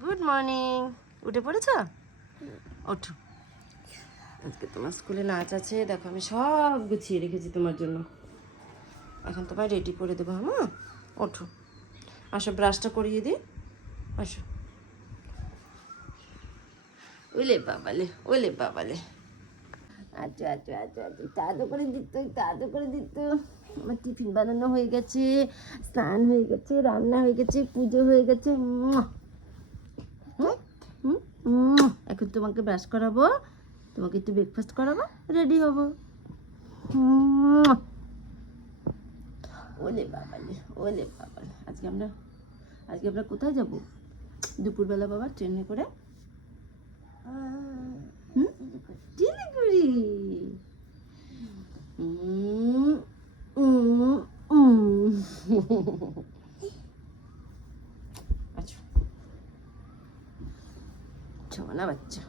Good morning উঠে পড়েছ? ওঠো। আজকে তোমার স্কুলে নাচ আছে। দেখো, আমি সব গুছিয়ে রেখেছি তোমার জন্য। এখন তোমায় রেডি করে দেবো হ্যাঁ? ওঠো। আসো ব্রাশটা করিয়ে দিই। আসো। ওলে বাবালে ওলে বাবালে। আচ্ছা আচ্ছা আচ্ছা আচ্ছা তাড়াতাড়ি করে দিত তাড়াতাড়ি করে দিত। আমার টিফিন বানানো হয়ে গেছে স্নান হয়ে গেছে রান্না হয়ে গেছে পুজো হয়ে গেছে। এখন তোমাকে ব্রাশ করাবো তোমাকে একটু ব্রেকফাস্ট করাবো রেডি হব। ওলে বাবালে ওলে বাবালে আজকে আমরা আজকে আমরা কোথায় যাব? দুপুরবেলা বাবা ট্রেনে করে? হুম? আচ্ছা ছোনা বাচ্চা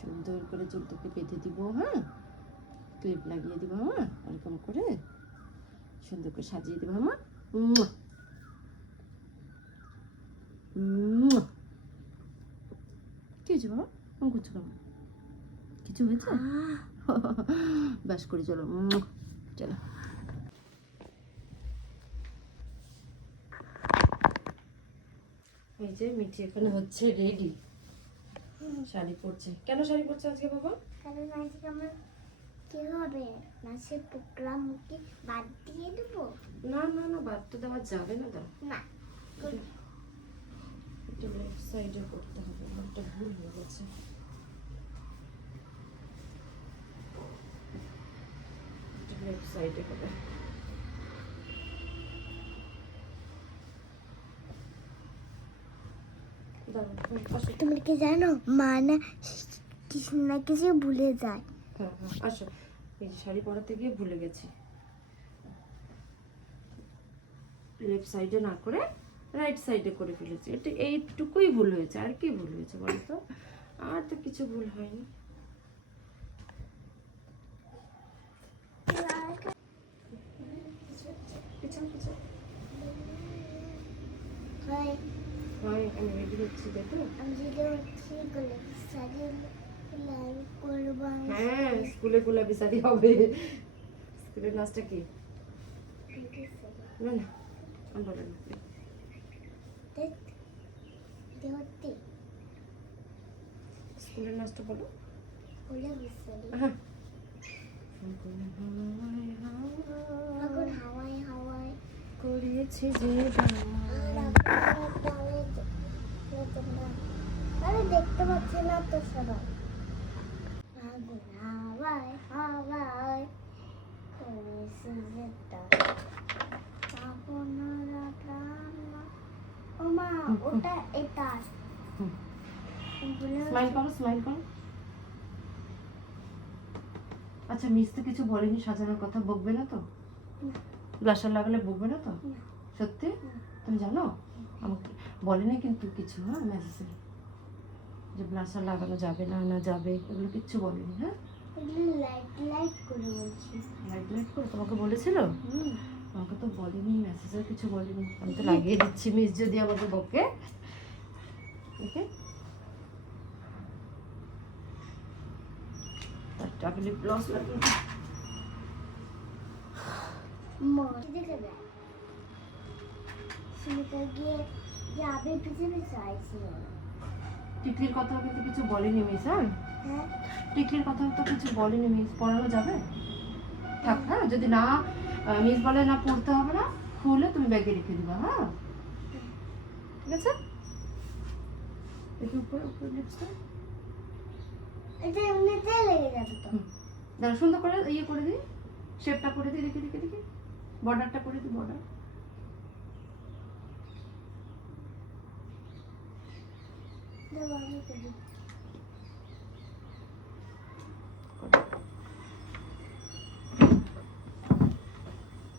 সুন্দর করে চুলটাকে বেঁধে দিব হ্যাঁ ক্লিপ লাগিয়ে দিব হ্যাঁ এরকম করে সুন্দর করে সাজিয়ে দেবো আমার কি হয়েছে বাবা? কেমন করছ কেমন কিছু হয়েছে? ব্যাস করে চলো। চলো। এই যে মিঠি এখানে হচ্ছে রেডি শাড়ি পরছে। কেন শাড়ি পরছে আজকে বাবা? কারণ আজকে আমার কি হবে নাচের প্রোগ্রাম কি বাদ দিয়ে দেবো? না না না বাদ তো দেওয়া যাবে না না একটু লেফট সাইডে করতে হবে ভুল হয়ে গেছে। লেফট সাইডে। তুমি কি জানো? মা না কিছু না কিছু ভুলে যায়। হ্যাঁ হ্যাঁ আসো। এই যে শাড়ি পরাতে গিয়ে ভুলে গেছি। লেফট সাইডে না করে রাইট সাইডে করে ফেলেছি। এটা এইটুকুই ভুল হয়েছে। আর কি ভুল হয়েছে বলো তো? আর তো কিছু ভুল হয়নি। হয় হয় আমি রেডি হচ্ছি তো? আমি যদি হচ্ছে হ্যাঁ স্কুলে গোলাপি শাড়ি হবে। স্কুলের নাচটা কি? শাড়ি শাড়ি। না না আমি বলে না স্কুলের নাচটা বলো। হ্যাঁ। এখন হাওয়ায় হাওয়ায়। করিয়েছে যে আরে দেখতে পাচ্ছি না তো সবাই আগুন হাওয়ায় হাওয়ায় করেছে যে তার। আপনারা প্রাণ- ও মা ওটা এটা স্মাইল করো স্মাইল করো। আচ্ছা মিস তো কিছু বলেনি সাজানোর কথা বকবে না তো? ব্লাশার লাগালে বকবে না তো? সত্যি? তুমি জানো? আমাকে বলেনি কিন্তু কিছু হ্যাঁ মেসেজে যে ব্লাশার লাগানো যাবে না না যাবে এগুলো কিচ্ছু বলেনি হ্যাঁ? লাইট লাইট করে বলছি। লাইট লাইট করে তোমাকে বলেছিল? আমাকে তো বলেনি মেসেজে কিছু বলেনি। আমি তো লাগিয়ে দিচ্ছি মিস যদি আমাকে বকে। লাগিয়ে পিছনে চাইছিল টিকলির কথা কিন্তু কিছু বলেনি মিস হ্যাঁ? হ্যাঁ? টিকলির কথা তো কিছু বলেনি মিস পড়ানো যাবে? থাক হ্যাঁ যদি না মিস বলে না পড়তে হবে না খুলে তুমি ব্যাগে রেখে দিবা হ্যাঁ? ঠিক আছে? উপরে উপরে এটা এমনিতে লেগে যাবে তো। দাঁড়া সুন্দর করে ইয়ে করে দিই। শেপটা করে দিই দেখি দেখি দেখি। বর্ডারটা করে দিই বর্ডার।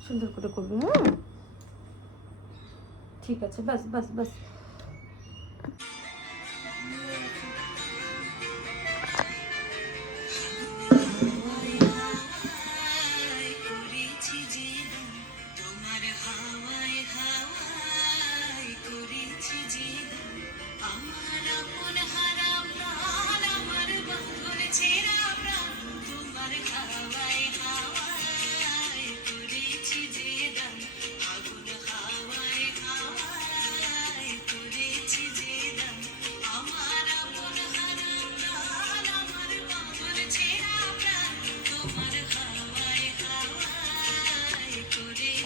সুন্দর করে করবে হ্যাঁ ঠিক আছে বাস বাস বাস।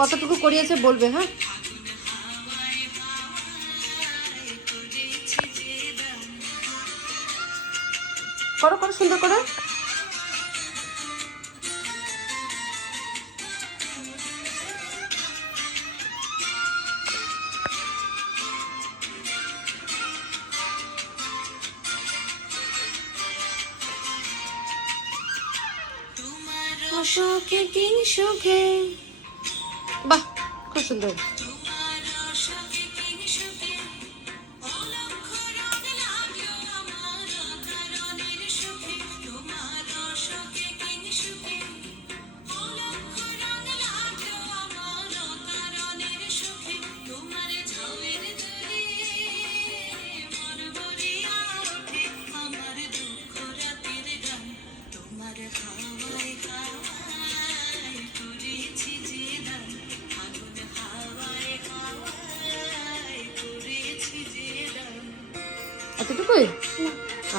কতটুকু করিয়েছে বলবে হ্যাঁ? করো করো সুন্দর করে। অশোকে কিং সুখে সুন্দর।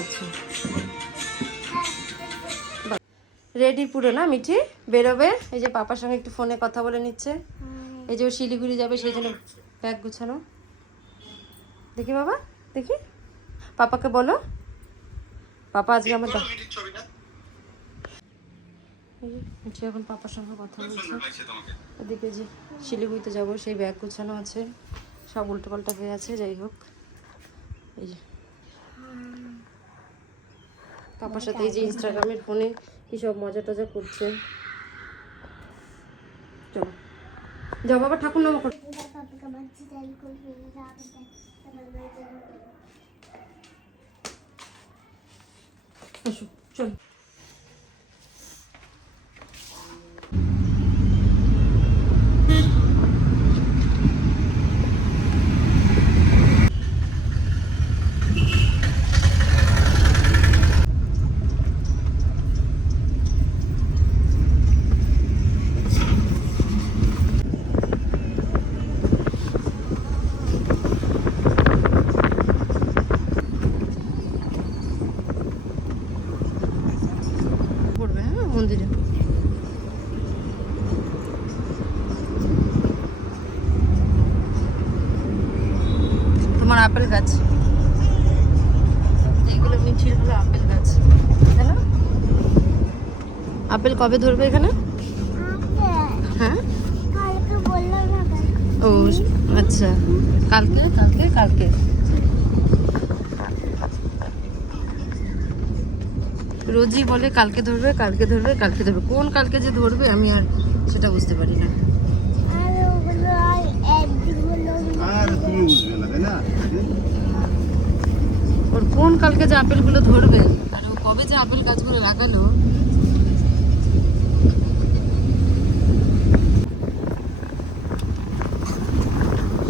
আচ্ছা। রেডি পুরো না মিঠি? বেরোবে? এই যে পাপার সঙ্গে একটু ফোনে কথা বলে নিচ্ছে। এই যে ও শিলিগুড়ি যাবে সেই জন্য ব্যাগ গুছানো। দেখি বাবা দেখি। পাপাকে বলো। পাপা আজকে আমার মিঠি এখন পাপার সঙ্গে কথা বলছে। ওদিকে যে শিলিগুড়িতে যাব সেই ব্যাগ গুছানো আছে। সব উল্টো পাল্টা হয়ে আছে যাই হোক। এই যে পাপার সাথে এই যে ইনস্টাগ্রামের ফোনে কি সব মজা টজা করছে। চলো। যাও বাবা ঠাকুর নাম কর। আসো চলো পড়বে হ্যাঁ মন্দিরে তোমার আপেল গাছ। এইগুলো মিঠির হলো আপেল গাছ। তাই না আপেল কবে ধরবে এখানে? হ্যাঁ? ও আচ্ছা। কালকে? কালকে? কালকে। রোজই বলে কালকে ধরবে কালকে ধরবে কালকে ধরবে। কোন কালকে যে ধরবে আমি আর সেটা বুঝতে পারি না। আর তুমি বুঝবে না তাই না? ওর কোন কালকে যে আপেলগুলো ধরবে, আর ও কবে যে আপেল গাছগুলো লাগালো।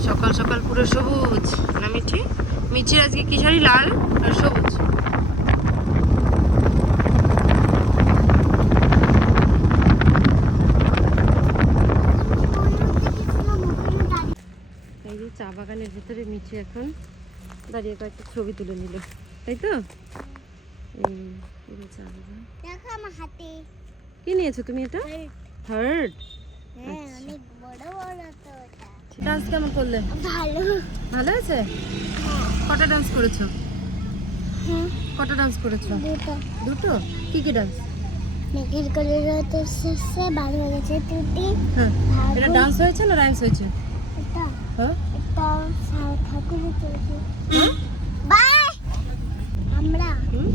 সকাল সকাল পুরো সবুজ। না, মিঠি? মিঠির আজকে কি শাড়ি, লাল আর সবুজ? চা বাগানের ভিতরে মিঠি এখন। দাঁড়িয়ে কয়েকটা ছবি তুলে নিল। তাই তো? দেখো আমার হাতে। কি নিয়েছো তুমি এটা? থার্ড হ্যাঁ অনেক বড় বড় তো ডান্স কেমন করলে? ভালো। ভালো আছে হ্যাঁ। কটা ডান্স করেছ? কটা ডান্স করেছ? দুটো। দুটো? কি কি ডান্স মেঘের করে তো শেষে হয়ে গেছে তুটি হ্যাঁ। এটা ডান্স হয়েছে না রাইমস হয়েছে? এটা। হ্যাঁ? হ্যাঁ? বাই আমরা একজন